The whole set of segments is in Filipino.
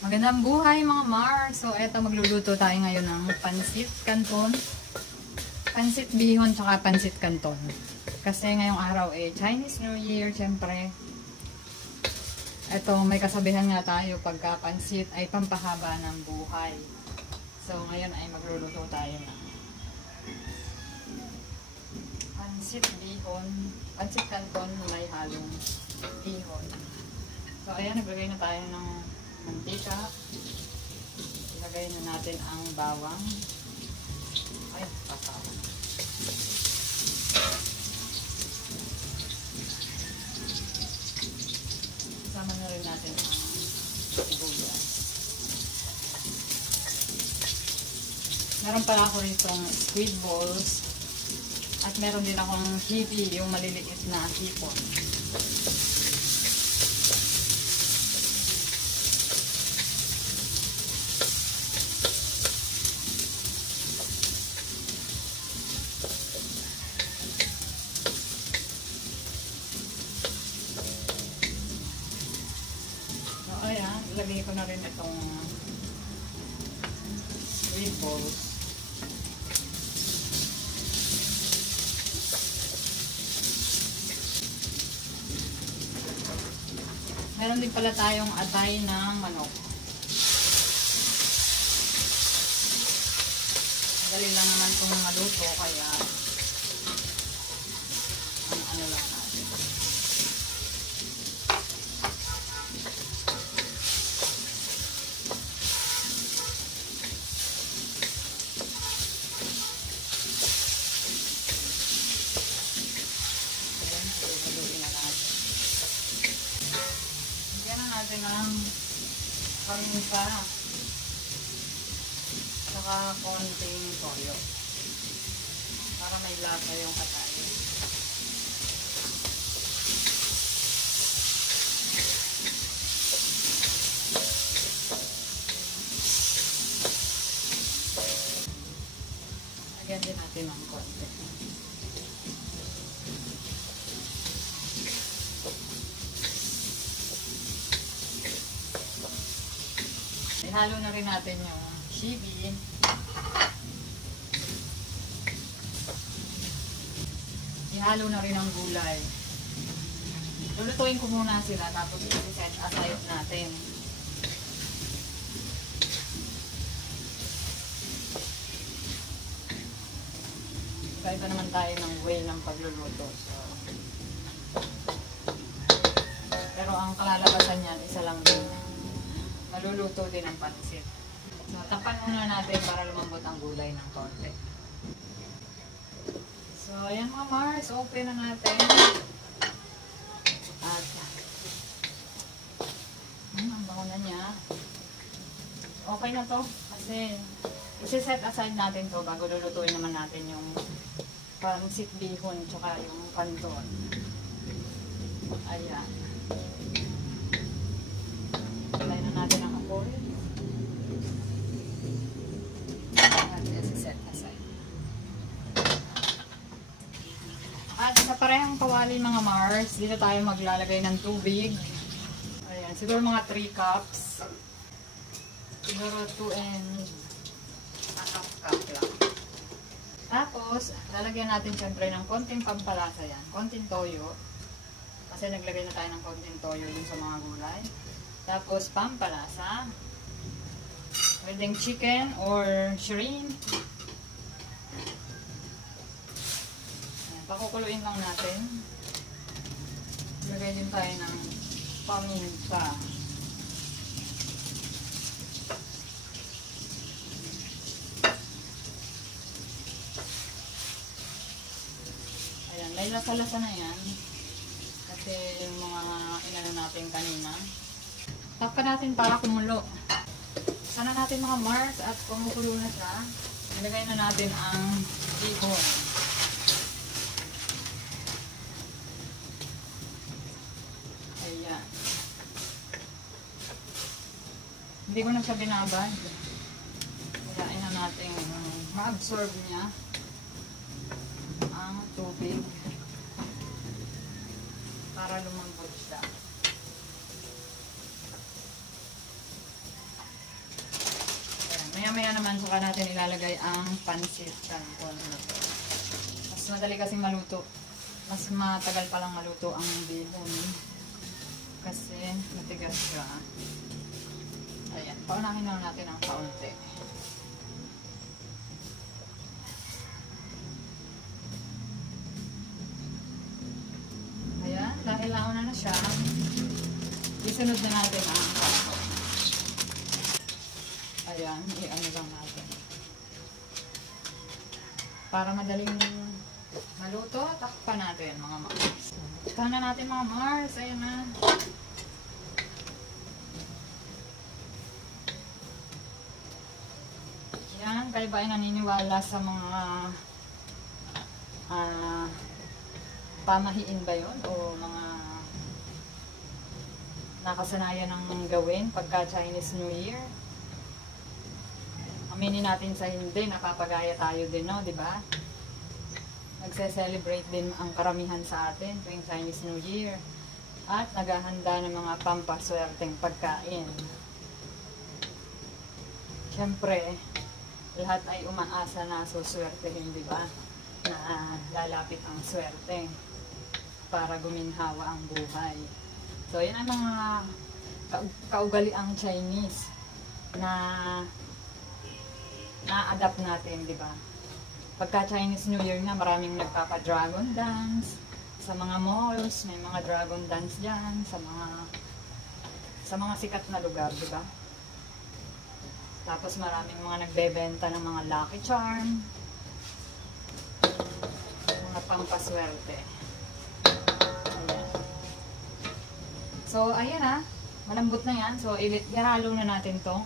Magandang buhay mga Mars! So eto, magluluto tayo ngayon ng pansit canton, pansit bihon, tsaka pansit canton. Kasi ngayong araw Chinese New Year, syempre. Eto, may kasabihan nga tayo, pagka pansit ay pampahaba ng buhay. So ngayon ay magluluto tayo ng pansit bihon, pansit canton may halong bihon. So ayan, naglagay na tayo ng mantika. Ilagay na natin ang bawang. Ay, pataw. Sama na rin natin ang sibuyas. Meron pala ako ritong squid balls. At meron din akong hibi, yung maliliit na hipon. Ayan, ilagay ko na rin itong squid balls. Meron din pala tayong atay ng manok. Dali lang naman itong maluto, kaya ano lang natin. Natin ang paminta saka konting toyo para may lasa yung atay. Lagyan din natin ng konti. Ihalo na rin natin yung chibi. Ihalo na rin ang gulay. Lulutuin ko muna sila, tapos i-set aside natin. Iba naman tayo ng way ng pagluluto. So, pero ang kalalabasan niyan, isa lang din. Maluluto din ang pansit. So, tapan muna natin para lumambot ang gulay ng konti. So, ayan mga Mars, open na natin. At, ang bango na niya. Okay na to, kasi isi-set aside natin to bago lulutuin naman natin yung pansit bihon tsaka yung canton. Ayan. Ilagay na natin ang apoy. At i-set aside. At sa parehang kawali mga Mars, dito tayo maglalagay ng tubig. Ayan, siguro mga 3 cups. Siguro 2 and half cup lang. Tapos, lalagyan natin syempre ng konting pampalasa yan. Konting toyo. Kasi naglagay na tayo ng konting toyo dun sa mga gulay. Tapos, pampalasa. Pwedeng chicken or shrimp. Ayan, pakukuluin lang natin. Lagay din tayo ng paminta. Ayan, may lasa-lasa na yan. Kasi yung mga inano natin kanina. Takpan natin para kumulo. Sana natin mga Mars at kumukulo na siya. Ilagay na natin ang bihon. Ayan. Hindi ko na siya binabad. Ilain na natin ma-absorb niya ang tubig para lumambot siya. naman, saka natin ilalagay ang pansit canton na to. Mas madali kasi maluto. Mas matagal palang maluto ang bihon. Kasi matigas siya. Ayan, paunahin lang natin ang kaunti. Ayan, dahil nauna na siya, isunod na natin ang kaso. Ayan, i-ano lang natin. Para madaling maluto, takpan natin mga Mars. Takpan na natin mga Mars. Ayan na. Yan, kayo ba ay naniniwala sa mga pamahiin ba yun? O mga nakasanayan ng gawin pagka Chinese New Year? Aminin natin sa hindi, napapagaya tayo din, no? Diba? Nagse-celebrate din ang karamihan sa atin tuwing Chinese New Year. At naghahanda ng mga pampaswerteng pagkain. Siyempre, lahat ay umaasa na suswertehin, di ba? Na lalapit ang swerte para guminhawa ang buhay. So, yan ang mga kaugaliang Chinese na na-adapt natin, di ba? Pagka Chinese New Year na, maraming nagpapa-dragon dance. Sa mga malls, may mga dragon dance dyan. Sa mga sikat na lugar, di ba? Tapos maraming mga nagbebenta ng mga Lucky Charm. Mga pampaswerte. Ayan. So, ayan na. Malambot na yan. So, ihalo na natin to.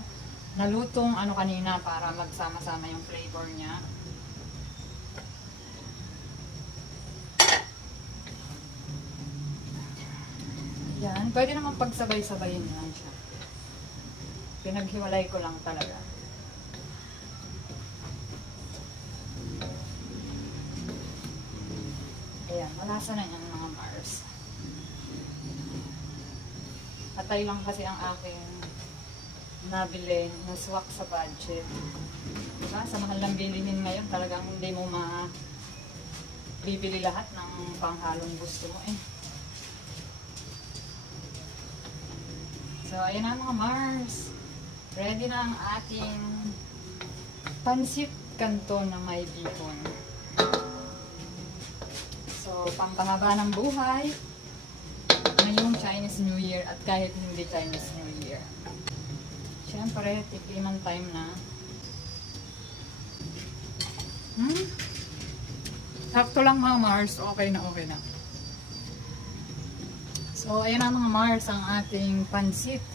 Nalutong ano kanina para magsama-sama yung flavor niya. Ayan. Pwede naman pagsabay-sabayin lang siya. Pinaghiwalay ko lang talaga. Ayan, malasa na yan mga Mars. Atay lang kasi ang aking nabili na swak sa budget. Diba? Sa mahal ng bilihin ngayon, talagang hindi mo bibili lahat ng panghalong gusto mo eh. So, ayan na mga Mars. Ready na ang ating pansit canton na may bihon. So, pampahaba ng buhay ngayong Chinese New Year at kahit hindi Chinese New Year. Siyempre, tikiman time na. Sakto lang mga Mars. Okay na, okay na. So, ayan na mga Mars ang ating pansit